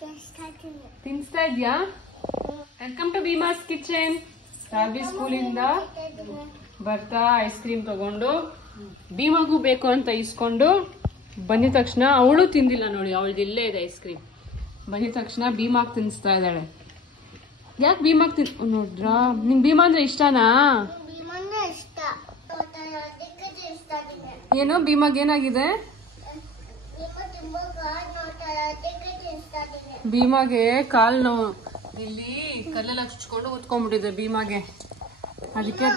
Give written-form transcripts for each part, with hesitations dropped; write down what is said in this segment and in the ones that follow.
ತಿನ್ಸ್ತಾ ಇದ್ಯಾ? Welcome to Bheema's kitchen. ರಾಬಿ ಸ್ಕೂಲಿಂದ ಬರ್ತಾ ಐಸ್ ಕ್ರೀಮ್ ತಗೊಂಡು ಭೀಮಾಗೂ ಬೇಕು ಅಂತ ಇಸ್ಕೊಂಡು ಬಂದಿದ ತಕ್ಷಣ ಅವಳು ತಿಂದಿಲ್ಲ ನೋಡಿ, ಅವಳದು ಇಲ್ಲೇ ಇದೆ ಐಸ್ ಕ್ರೀಮ್. ಬಂದಿದ ತಕ್ಷಣ ಭೀಮಾಗ್ ತಿನ್ಸ್ತಾ ಇದ್ದಾಳೆ. ಯಾಕೆ ಭೀಮಾಗ್ ನೋಡ್ರಾ? ನಿಂಗೆ ಭೀಮಾ ಅಂದ್ರೆ ಇಷ್ಟನಾ? ಏನು ಭೀಮಾಗ್ ಏನಾಗಿದೆ? ಭೀಮಾಗೆ ಕಾಲ್ ನೋವು, ಇಲ್ಲಿ ಕಲ್ಲಲ್ಲಿ ಹಚ್ಕೊಂಡು ಉತ್ಕೊಂಡ್ಬಿಟ್ಟಿದೆ ಭೀಮಾಗೆ. ಅದಕ್ಕೆ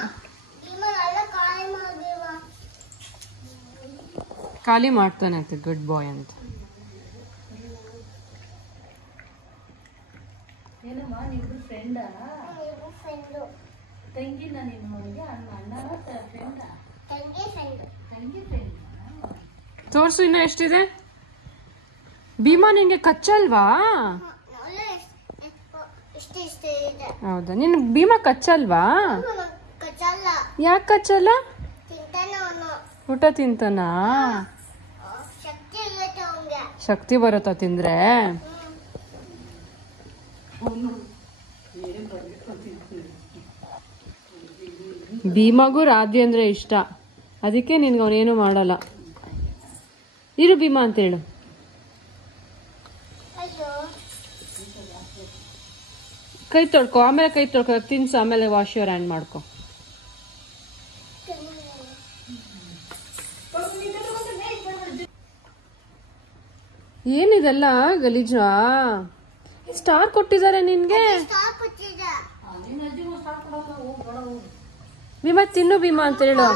ಖಾಲಿ ಮಾಡ್ತಾನೆ ಅಂತ ಗುಡ್ ಬಾಯ್ ಅಂತ. ತೋರ್ಸು ಇನ್ನ ಎಷ್ಟಿದೆ. ಭೀಮಾ ನಿನ್ಗೆ ಕಚ್ಚಲ್ವಾ? ಹೌದಾ, ನಿನ್ ಭೀಮಾ ಕಚ್ಚಲ್ವಾ? ಯಾಕೆ ಕಚ್ಚಲ್ಲ? ಊಟ ತಿಂತಾನಾ? ಶಕ್ತಿ ಬರುತ್ತಾ ತಿಂದ್ರೆ? ಭೀಮಾಗೂ ರಾಧಿ ಅಂದ್ರೆ ಇಷ್ಟ, ಅದಕ್ಕೆ ನಿನ್ಗೆ ಅವನೇನು ಮಾಡಲ್ಲ. ಇರು ಭೀಮಾ ಅಂತ ಹೇಳು. ಕೈ ತೊಳ್ಕೊ, ಆಮೇಲೆ ಕೈ ತೊಳ್ಕೊ, ತಿನ್ಸು, ಆಮೇಲೆ ವಾಶ್ ಯುವರ್ ಹ್ಯಾಂಡ್ ಮಾಡ್ಕೊ. ಏನಿದೆಲ್ಲ ಗಲೀಜ? ಸ್ಟಾರ್ ಕೊಟ್ಟಿದ್ದಾರೆ ನಿನ್ಗೆ. ಭೀಮಾ ತಿನ್ನು ಭೀಮಾ ಅಂತ ಹೇಳು.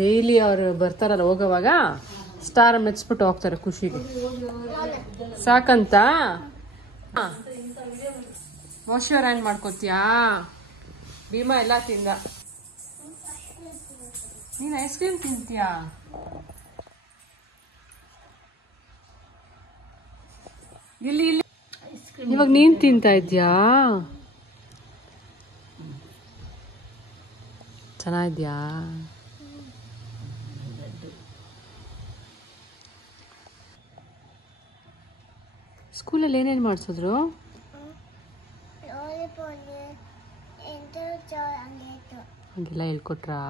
ಡೈಲಿ ಅವ್ರು ಬರ್ತಾರಲ್ಲ ಹೋಗೋವಾಗ ಸ್ಟಾರ್ ಮೆಚ್ಬಿಟ್ಟು ಹೋಗ್ತಾರೆ ಖುಷಿಗೆ. ಸಾಕಂತ ವಾಶ್ ಯುವರ್ ಹ್ಯಾಂಡ್ ಮಾಡ್ಕೋತೀಯಾ? ಭೀಮಾ ಎಲ್ಲ ತಿಂದ. ನೀನ್ ಐಸ್ ಕ್ರೀಮ್ ತಿಂತೀಯಾ? ಇಲ್ಲಿ ಇಲ್ಲಿ ಇವಾಗ ನೀನ್ ತಿಂತಾ ಇದ್ಯಾ? ಚೆನ್ನಾಗಿದ್ಯಾ? ಸ್ಕೂಲಲ್ಲಿ ಏನೇನು ಮಾಡಿಸಿದ್ರು? ಹಂಗೆಲ್ಲ ಹೇಳ್ಕೊಟ್ರಾ?